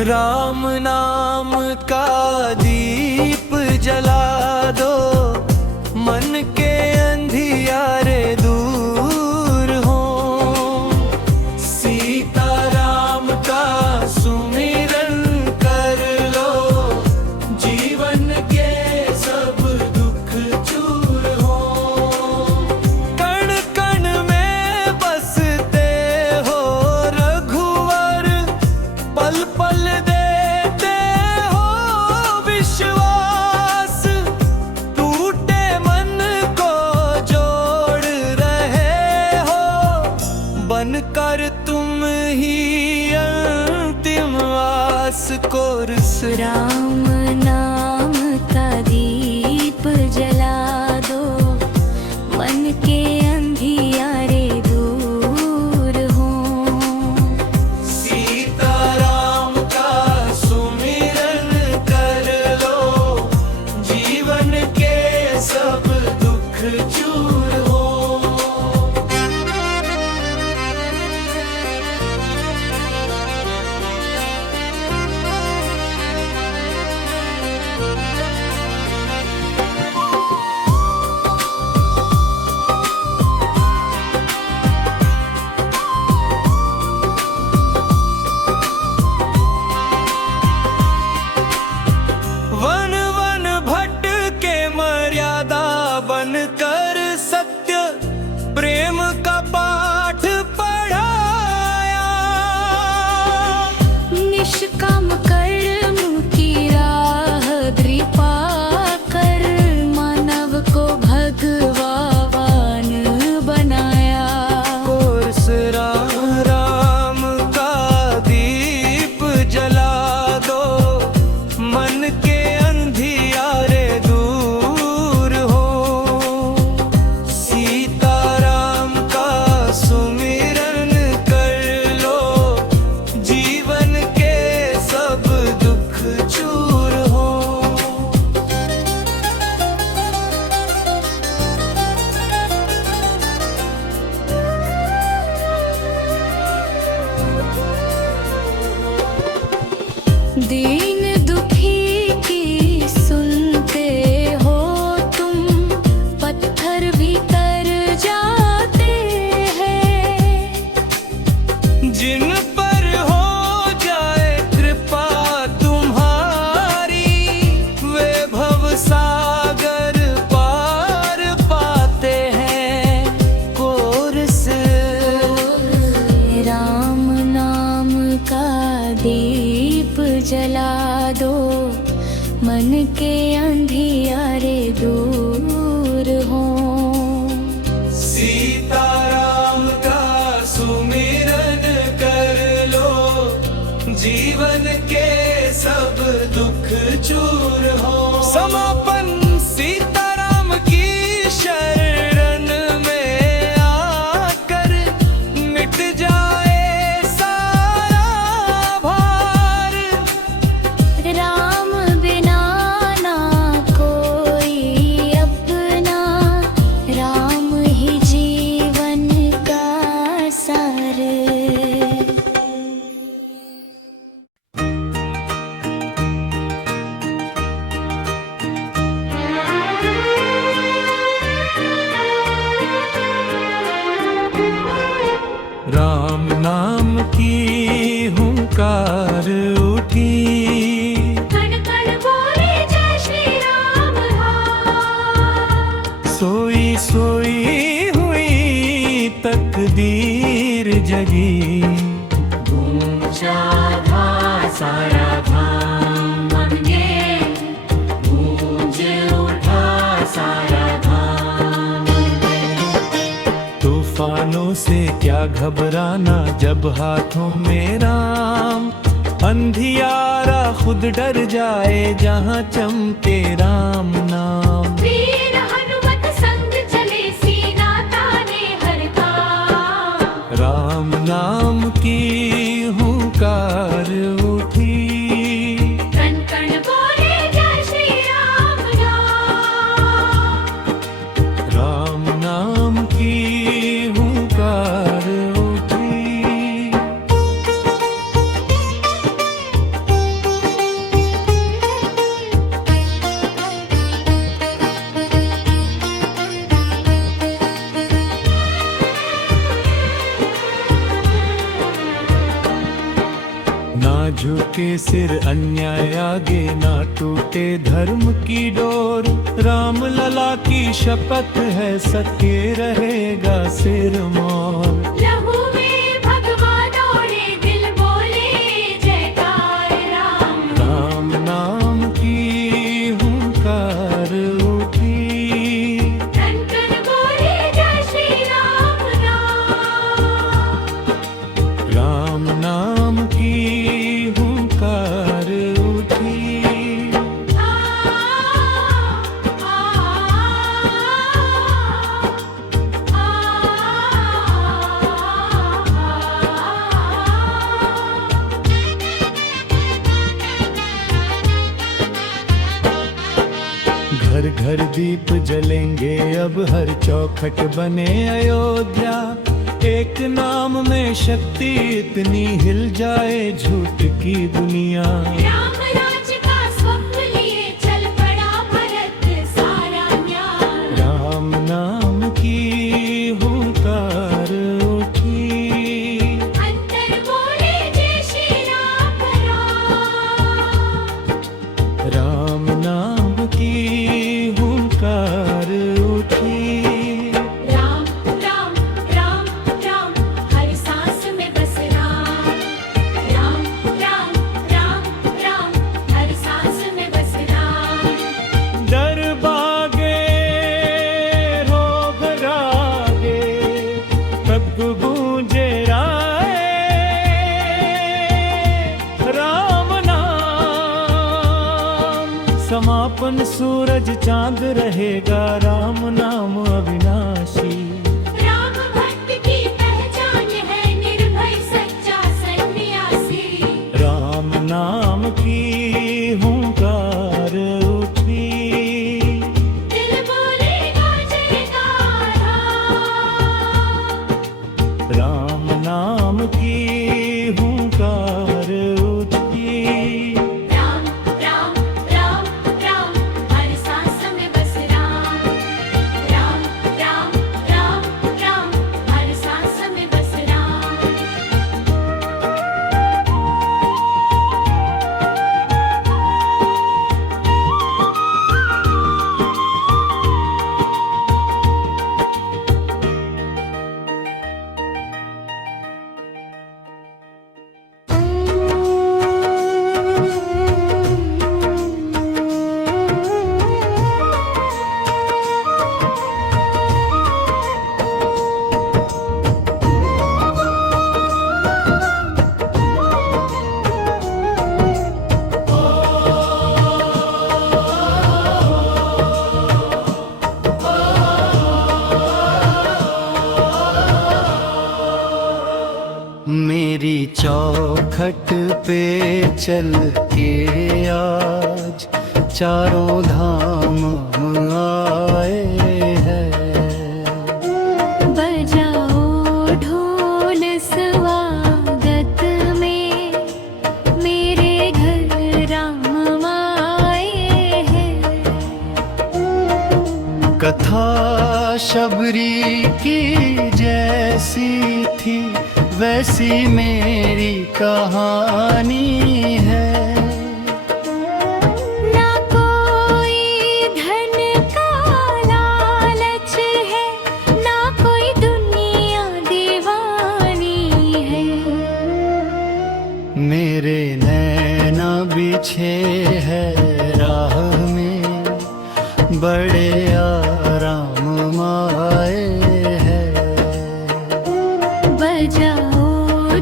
राम नाम का दीप जला दो, मन के अंधियारे दूर हो। सीता राम का सुमिरन कर लो, जीवन के सब दुख चूर हो। कण कण में बसते हो रघुवर, पल पल देते हो विश्वास। टूटे मन को जोड़ रहे हो, बनकर तुम ही अंतिम आस को राम नाम का दीप जला दो, मन के अंधियारे दूर हो। सीता राम का सुमिरन कर लो, जीवन के सब दुख चूर हो। वन वन भटके मर्यादा बनकर सत्य प्रेम का पाठ पढ़ाया। निष्काम कर्म की राह दृपा कर, मानव को भगवान बनाया। कोसरा राम का दीप जला दो, मन के अंधियारे दूर हो। सीता राम का सुमिरन कर लो, जीवन के सब दुख चूर हो। दीन दुखी की सुनते हो तुम, पत्थर भी कर जाते हैं। जिन पर हो जाए कृपा तुम्हारी, वे भव सागर पार पाते हैं। कोरस राम नाम का दीप जला दो, मन के अंधियारे दूर हो। सीता राम का सुमिरन कर लो, जीवन के सब दुख चूर हो। समापन सीता राम की शरण में आकर, मिट जाए सारा भार। राम बिना ना कोई अपना, राम ही जीवन का सार। राम नाम की हुंकार उठी, कण कण बोले जय श्री राम सोई सोई हुई तकदीर जगी। ऊंचा था सारा धाम मन में, गूंज उठा सारा धाम में। तूफानों से क्या घबराना, जब हाथों में राम। अंधियारा खुद डर जाए, जहाँ चमके राम नाम। वीर हनुमत संग चले, सीना ताने हर काम। राम नाम की हुंकार उठी, कण कण बोले जय श्री राम नाम। राम नाम की हुंकार उठी। झुके सिर अन्याय आगे, ना टूटे धर्म की डोर। राम लला की शपथ है, सत्य रहेगा सिर मोर। लहू में भगवान ओढ़े, दिल बोले जयकार राम। राम नाम की हुंकार उठी, कन कन बोले जय श्री राम नाम। राम नाम की हुंकार उठी। आ घर घर दीप जलेंगे अब, हर चौखट बने अयोध्या। एक नाम में शक्ति इतनी, हिल जाए झूठ की दुनिया। राम राज का स्वप्न लिए चल पड़ा भरत सारा न्याय। राम नाम की हुंकार उठी, अंतर बोले जय श्री राम राम। राम नाम की हुंकार उठी। राम राम राम राम, हर सांस में बस राम। राम राम राम राम, हर सांस में बस राम। डर भागे रोग रागे, तब गूंजे राय राम नाम। समापन सूरज चांद रहेगा, राम नाम अविनाशी। राम भक्त की पहचान है, निर्भय सच्चा सन्यासी। राम नाम की हुंकार उठी, दिल बोलेगा जयकारा। राम नाम की हुंकार उठी। राम राम राम राम, हर सांस में बस राम। राम राम राम राम, हर सांस में बस राम। मेरी चौखट पे चल के आज चारों धाम आए हैं। बजाओ ढोल स्वागत में, मेरे घर राम आए हैं। कथा शबरी की जैसी थी, वैसी मेरी कहानी है। ना कोई धन का लालच है, ना कोई दुनिया दीवानी है। मेरे नैना बिछे है राह में, बड़े आराम आए हैं। बजाओ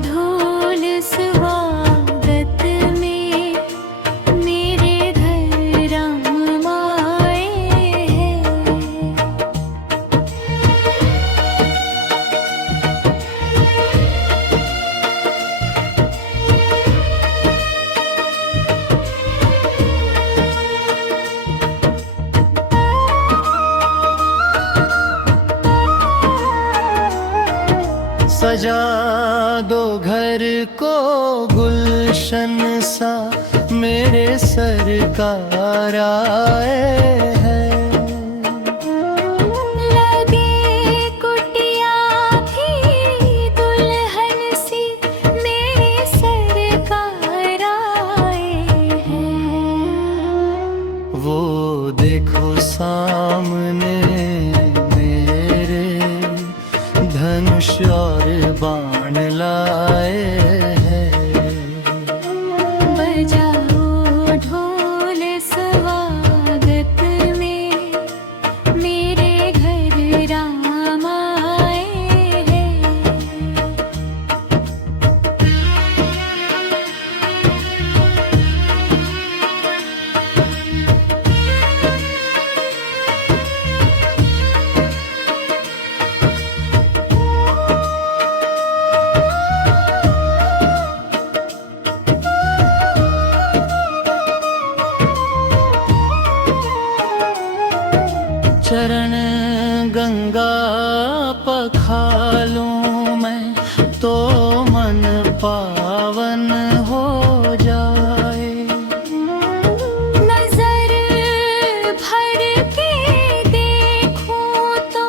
ढोल स्वागत में, मेरे घर राम आए हैं। सजा दो घर को गुलशन सा, मेरे सरकार आए हैं। लगे कुटिया भी दुल्हन सी, मेरे सरकार पावन हो जाए। नजर भर के देखूं तो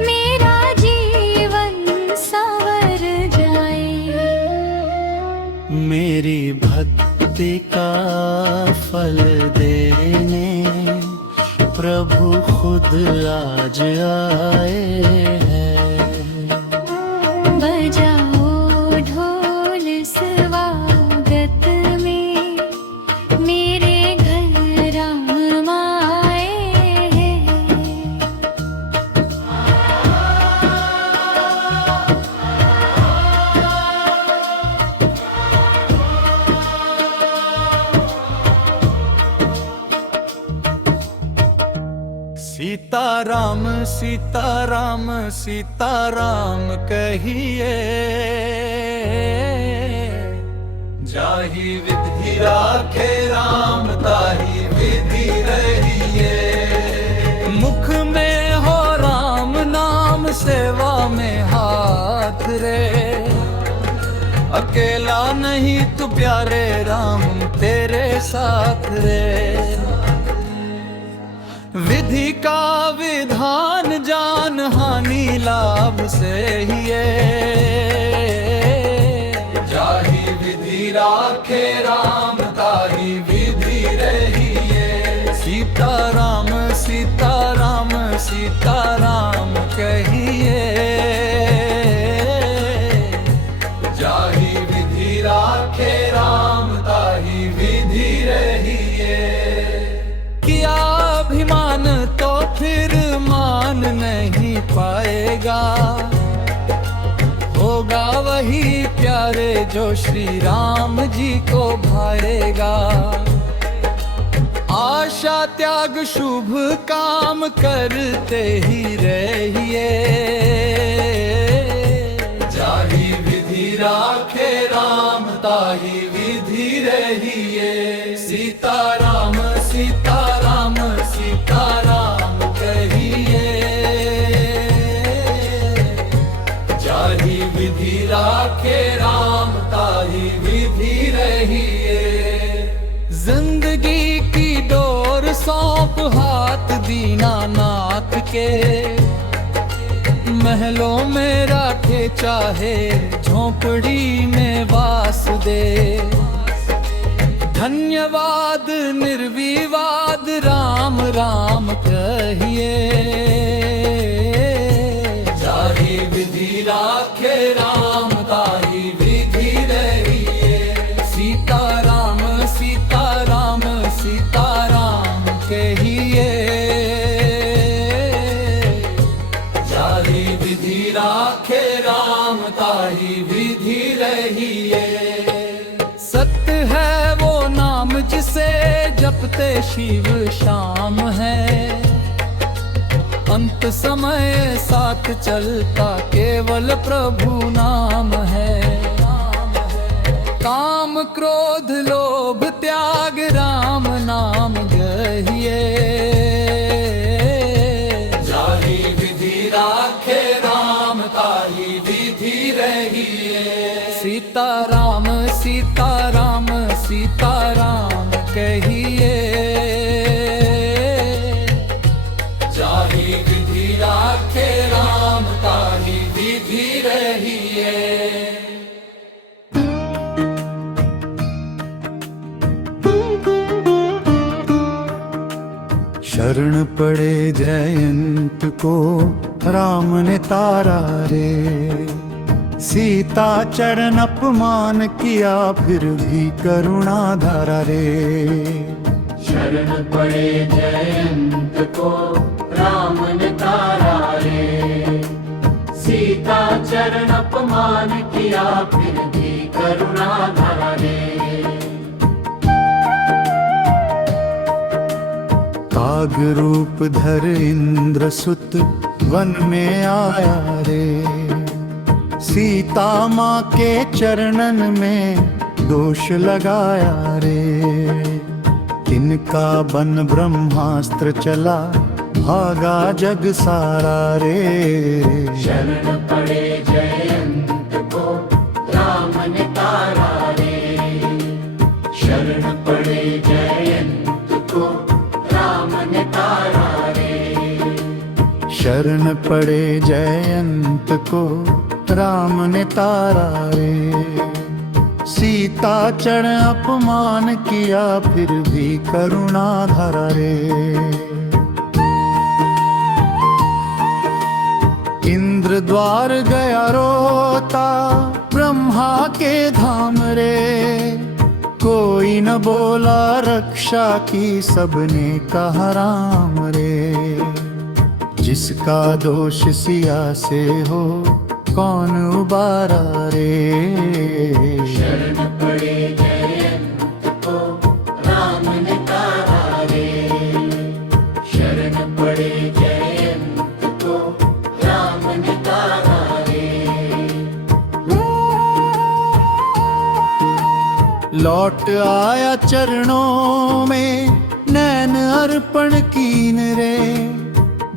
मेरा जीवन संवर जाए। मेरी भक्ति का फल देने प्रभु खुद आज आए हैं। बजाओ ढोल स्वागत में मेरे घर राम आए हैं। सीताराम सीताराम सीताराम कहिए, जाहि विधि राखे राम ताहि विधि रहिए। मुख में हो राम नाम, सेवा में हाथ रे। अकेला नहीं तू प्यारे राम तेरे साथ रे। विधि का विधान जान हानि लाभ से ही है। जाहि विधि राखे राम ताहि विधि रहिए। सीताराम सीताराम सीताराम कहिए, जाहि विधि राखे राम ताहि विधि रहिए। किया अभिमान तो फिर मान नहीं पाएगा, होगा वही प्यारे जो श्री राम जी को भाएगा। आशा त्याग शुभ काम करते ही रहिए। जाहि विधि राखे राम ताहि विधि रहिए। सीताराम सीताराम सीताराम कहिए, जाहि विधि राखे राम ताहि विधि रहिए। जिंदगी की डोर सौंप हाथ दीनानाथ के, महलों में राखे चाहे झोंपड़ी में वास दे। धन्यवाद निर्विवाद राम राम कहिए। जाहि विधि राखे राम ताहि विधि रहिए। सीताराम सीताराम सीताराम कहिए, जाहि विधि राखे राम ताहि विधि रहिए। सत्य है वो नाम जिसे जपते शिव शाम है। अंत समय साथ चलता केवल प्रभु नाम है। काम क्रोध लोभ त्याग राम नाम गहिए। जाहि विधि राखे राम ताहि विधि रहिए। सीताराम सीताराम सीताराम कहिए, जाहि विधि राखे राम ताहि विधि रहिए। शरण पड़े जयंत को राम ने तारा रे। सीता चरण अपमान किया फिर भी करुणा धारा रे। शरण पड़े जयंत को राम ने तारा रे। सीता चरण अपमान किया फिर भी करुणा धारा रे। काग रूप धर इंद्र सुत वन में आया रे। सीता माँ के चरणन में दोष लगाया रे। तिनका बन ब्रह्मास्त्र चला भागा जग सारा रे। शरण पड़े जयंत को राम ने तारा शरण पड़े जयंत को राम ने तारा रे। सीता चढ़ अपमान किया फिर भी करुणा धारा रे। इंद्र द्वार गया रोता ब्रह्मा के धाम रे। कोई न बोला रक्षा की सबने कहा राम रे। जिसका दोष सिया से हो कौन उबारा रे। शरण पड़े जयंत को राम ने तारा रे। शरण पड़े जयंत को राम ने तारा रे। लौट आया चरणों में नैन अर्पण कीन रे।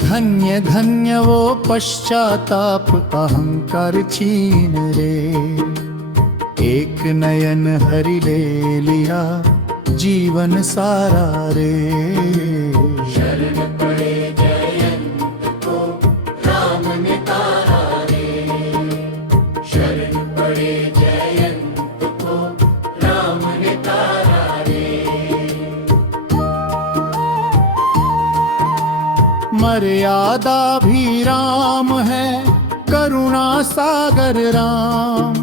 धन्य धन्य वो पश्चाताप अहंकार छीन रे। एक नयन हरि ले लिया जीवन सारा रे। शरण पड़े जयंत को राम ने तारा रे। शरण पड़े जयंत को राम ने तारा रे। मर्यादा भी राम है करुणा सागर राम।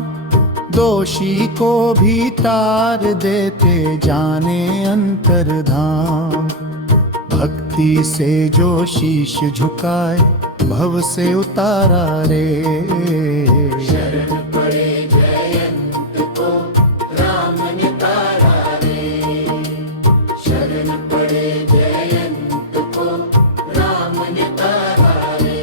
दोषी को भी तार देते जाने अंतर्धाम। भक्ति से जो शीश झुकाए भव से उतारा रे। शरण पड़े जयंत को राम ने तारा रे। शरण पड़े जयंत को राम ने तारा रे।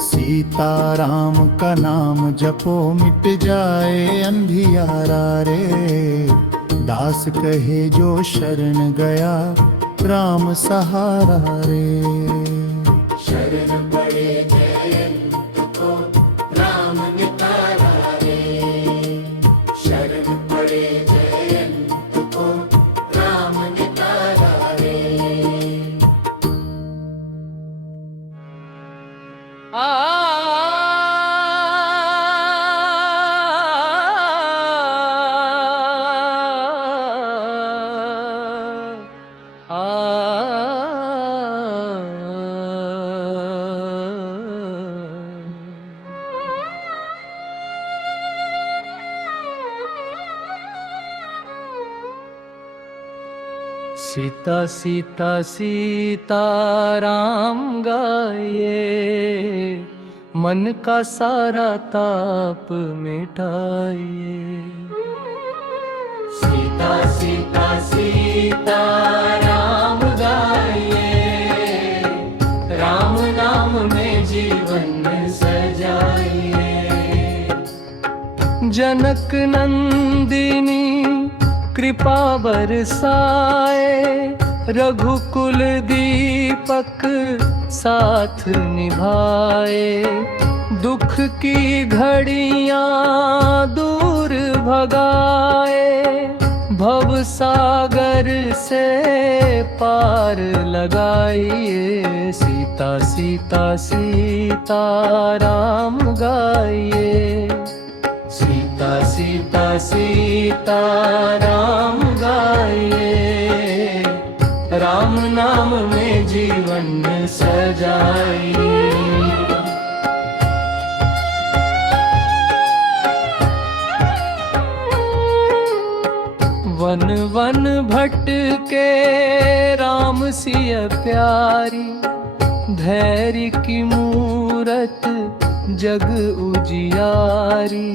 सीताराम का नाम जपो मिट जाए अंधियारा रे। दास कहे जो शरण गया राम सहारा रे। शरण पड़े जयंत को राम ने तारा रे। शरण पड़े जयंत को राम ने तारा रे। सीता सीता सीता राम गाए। मन का सारा ताप मिटाइए। सीता सीता सीता राम गाइए। राम नाम में जीवन सजाइए। जनक नंदिनी कृपा बरसाए। रघुकुल दीपक साथ निभाए। दुख की घड़ियां दूर भगाए। भव सागर से पार लगाइए। सीता सीता सीता राम गाइए। सीता सीता सीता राम गाइए। राम नाम में जीवन सजाइए। वन वन भटके राम सिय प्यारी। धैर्य की मूरत जग उजियारी।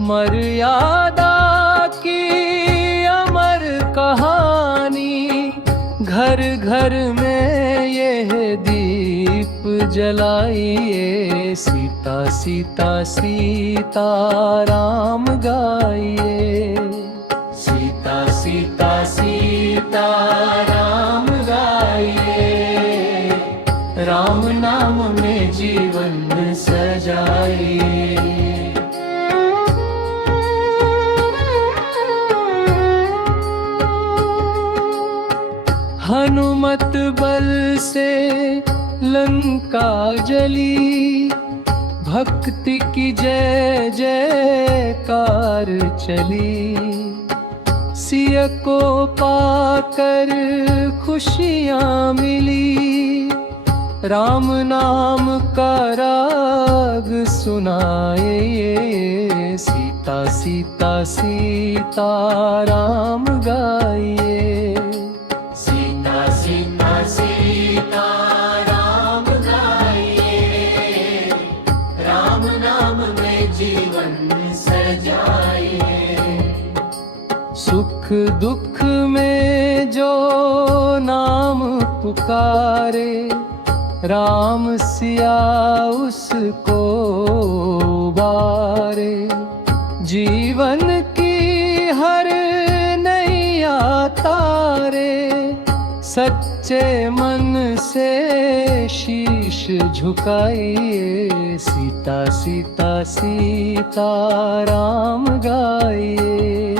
मर्यादा की अमर कहानी। घर घर में यह दीप जलाइए। सीता सीता सीता राम गाइए। सीता सीता सीता राम गाइए। राम नाम में जीवन सजाइए। हनुमत बल से लंका जली, भक्ति की जय जयकार चली। सिया को पाकर खुशियाँ मिली, राम नाम का राग सुनाए। सीता सीता सीता राम गाइए। सीता सीता सीता राम गाइए, राम नाम में जीवन सजाइए। सुख दुख में जो नाम पुकारे, राम सिया उसको बारे। जीवन की हर नैया तारे, सच्चे मन से शीश झुकाइए। सीता सीता सीता राम गाइए।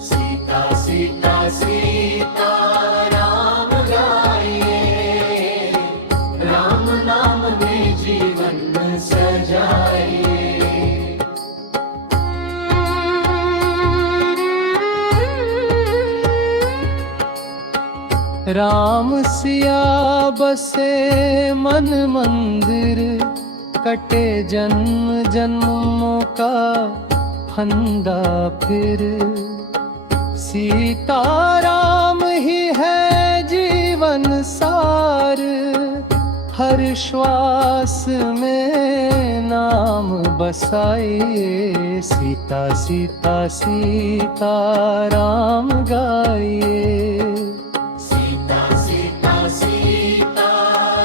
सीता सीता सीता राम गाइए, राम नाम में जीवन सजाइए। राम सिया बसे मन मंदिर, कटे जन्म जन्मों का फंदा फिर। सीता राम ही है जीवन सार, हर श्वास में नाम बसाइए। सीता सीता सीता राम गाइए। सीता सीता सीता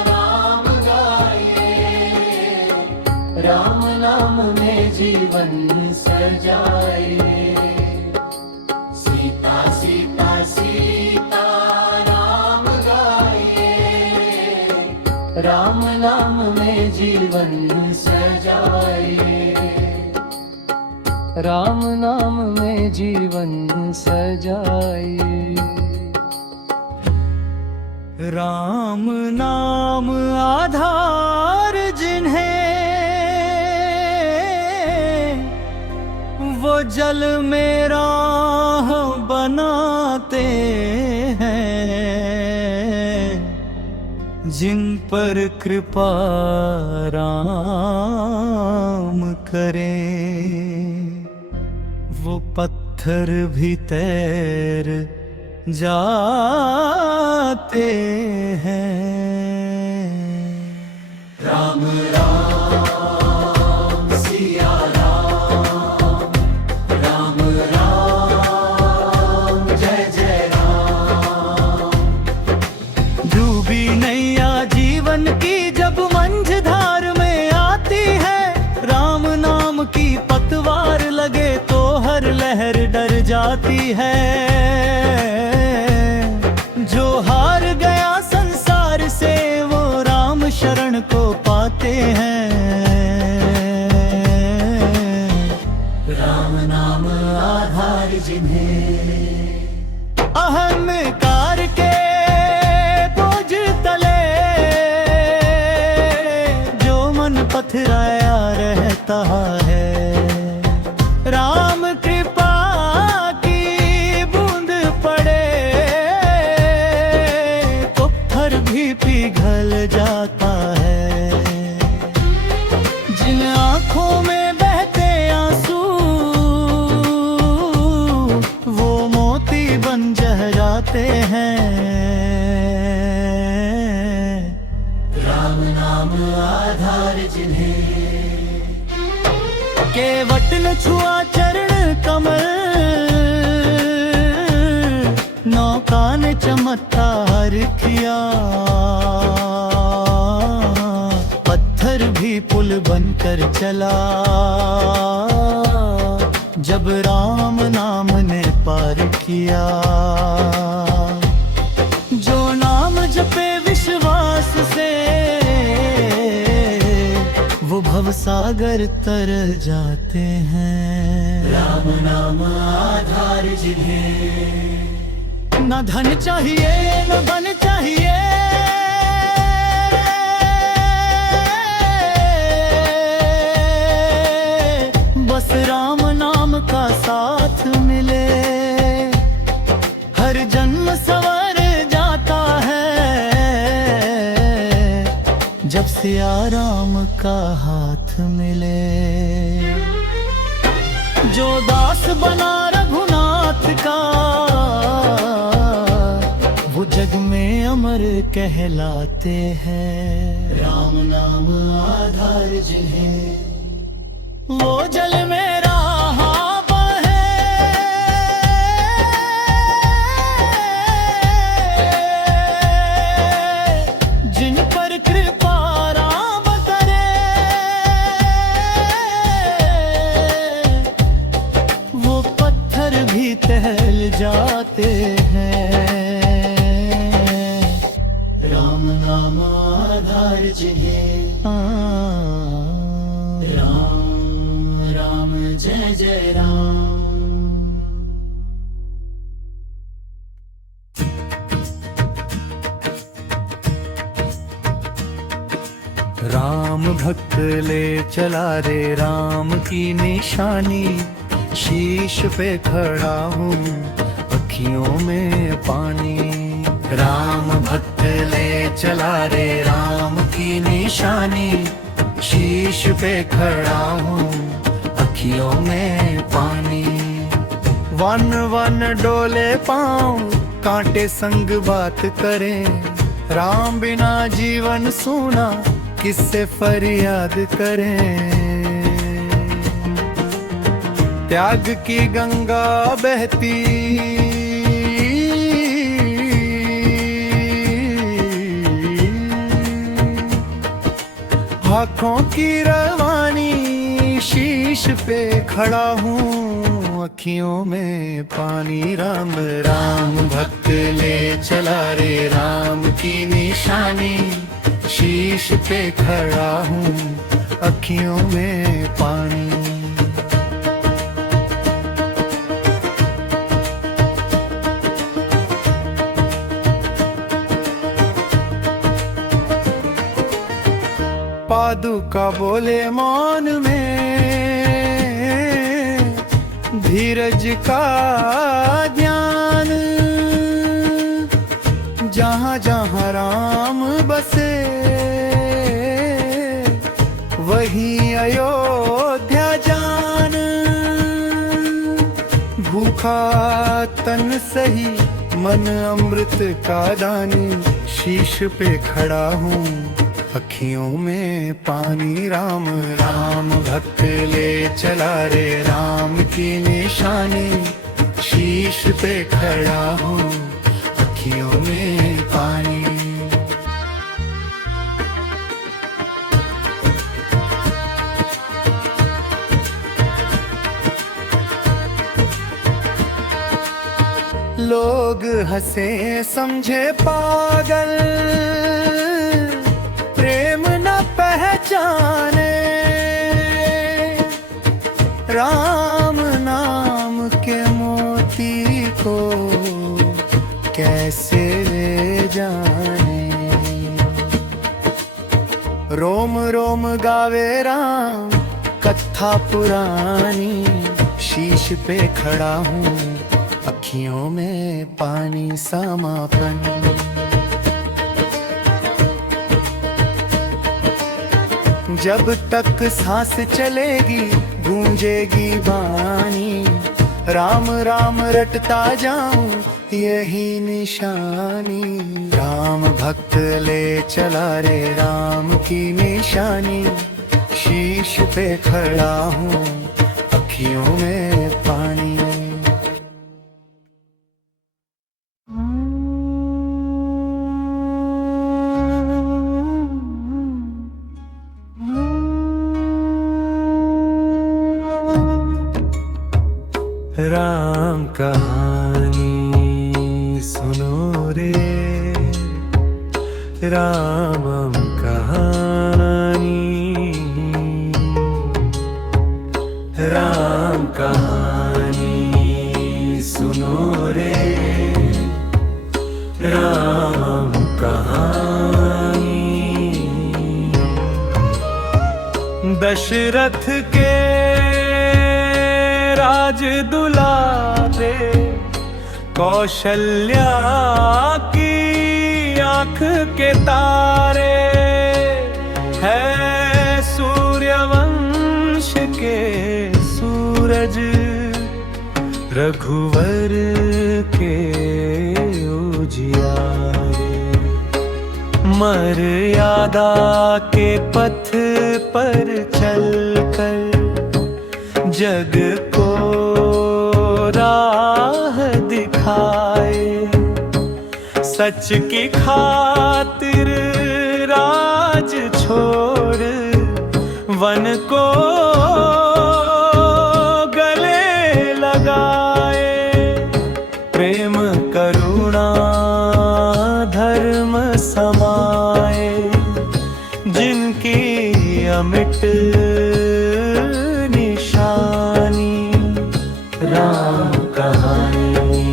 राम गाइए, राम नाम में जीवन सजाइए। सीता सीता सीता राम गाइए, राम नाम में जीवन सजाइए। राम नाम में जीवन सजाइए। राम नाम आधार जिन्हें, वो जल में राह बनाते हैं। जिन पर कृपा राम करें, वो पत्थर भी तैर जाते हैं। राम राम सिया राम, राम राम जय जय राम। डूबी नैया जीवन की जब मंझधार में आती है, राम नाम की पतवार लगे तो हर लहर डर जाती है। जो हार गया संसार से, वो राम शरण को पाते हैं। राम नाम आधार जिन्हें, अहंकार के बोझ तले जो मन पथराया रहता है, राम कृपा की बूंद पड़े तो पत्थर भी पिघल जाता है। जिन आँखों में बहते आंसू, वो मोती बन जाते हैं। राम नाम आधार जिन्हें, केवट न छुआ चरण कमल, नौका ने चमत्कार किया। पत्थर भी पुल बनकर चला, जब राम नाम ने पार किया। जो नाम जपे विश्वास से, वो भवसागर तर जाते हैं। राम नाम आधार जिन्हें, न धन चाहिए न बन चाहिए, बस राम नाम का साथ मिले। हर जन्म संवर जाता है जब सिया राम का हाथ मिले। जो दास बना रघुनाथ का वो जग में अमर कहलाते हैं। राम नाम आधार जिन्हें, वो जल में रहा बहे, जिन पर कृपा राम करे, वो पत्थर भी टहल जाते हैं। राम नाम आधार जिन्हें, राम राम जय जय राम। राम भक्त ले चला रे राम की निशानी, शीश पे खड़ा हूँ अखियों में पानी। राम भक्त ले चला रे राम की निशानी, शीश पे खड़ा हूँ अखियों में पानी। वन वन डोले पाँव कांटे संग बात करें, राम बिना जीवन सूना किससे फरियाद करें। त्याग की गंगा बहती, आँखों की रवानी, शीश पे खड़ा हूँ अखियों में पानी। राम राम भक्त ले चला रे राम की निशानी, शीश पे खड़ा हूँ अखियों में पानी। पादुका बोले मौन में धीरज का ज्ञान, जहाँ जहाँ राम बसे वही अयोध्या जान। भूखा तन सही मन अमृत का दानी, शीश पे खड़ा हूँ अखियों में पानी। राम राम भक्त ले चला रे राम की निशानी, शीश पे खड़ा हूँ अखियों में पानी। लोग हंसे समझे पागल, प्रेम न पहचाने, राम नाम के मोती को कैसे ले जाने। रोम रोम गावे राम कथा पुरानी, शीश पे खड़ा हूँ अखियों में पानी। समापन। जब तक सांस चलेगी गूंजेगी बानी, राम राम रटता जाऊं यही निशानी। राम भक्त ले चला रे राम की निशानी, शीश पे खड़ा हूँ अखियों में पानी। राम कहानी सुनो रे, रामम कहानी, राम कहानी सुनो रे, दशरथ के राज दुलारे, कौशल्या की आँख के तारे, है सूर्यवंश के सूरज, रघुवर के उजियारे। मर्यादा के पथ पर चलकर जग को राह दिखाए, सच की खातिर राज छोड़ वन को गले लगाए। प्रेम करुणा धर्म समाए, जिनकी अमिट निशानी। राम कहानी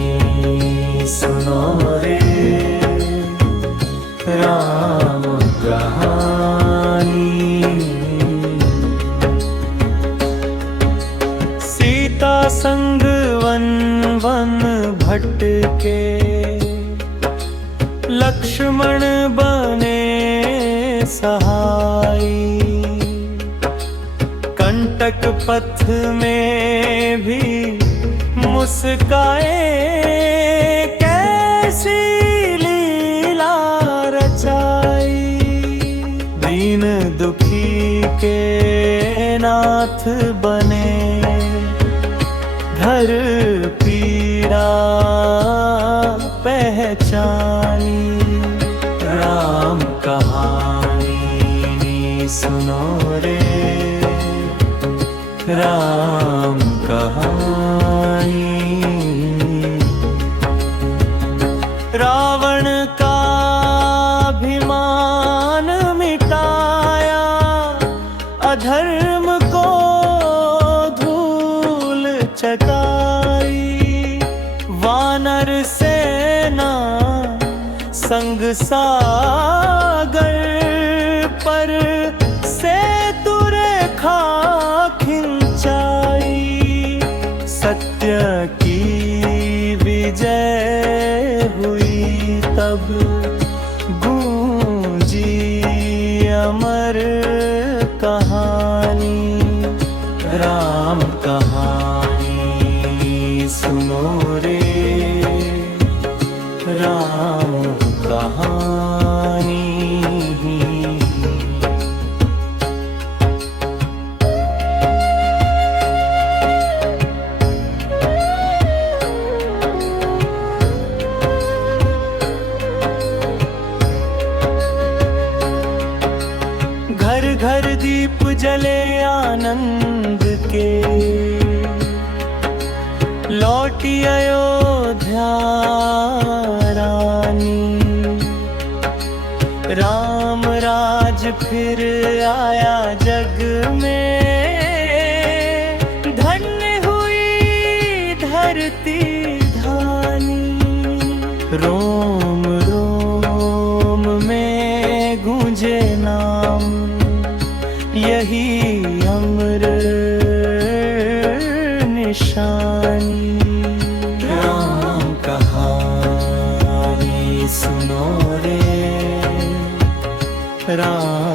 सुनो रे, राम कहानी। सीता संग वन वन भटके, लक्ष्मण बने सहाई। कंटक पथ में भी मुस्काए, कैसी लीला रचाई। दीन दुखी के नाथ बने, घर पीड़ा पहचानी। राम कहानी सुनो रे, राम कहानी। रावण का अभिमान मिटाया, अधर्म को धूल चटाई। वानर सेना संग सागर पर सेतु रेखा खिंचाई। सत्य की विजय हुई तब, गूंजी अमर कहानी। राम कहानी सुनो रे, राम कहानी। घर घर दीप जले आनंद के, लौटी अयोध्या रानी। राम राज फिर आया जग में, धन्य हुई धरती धानी। रोम रोम में गूंजे नाम, यही अमर निशानी। राम कहानी सुनो रे, राम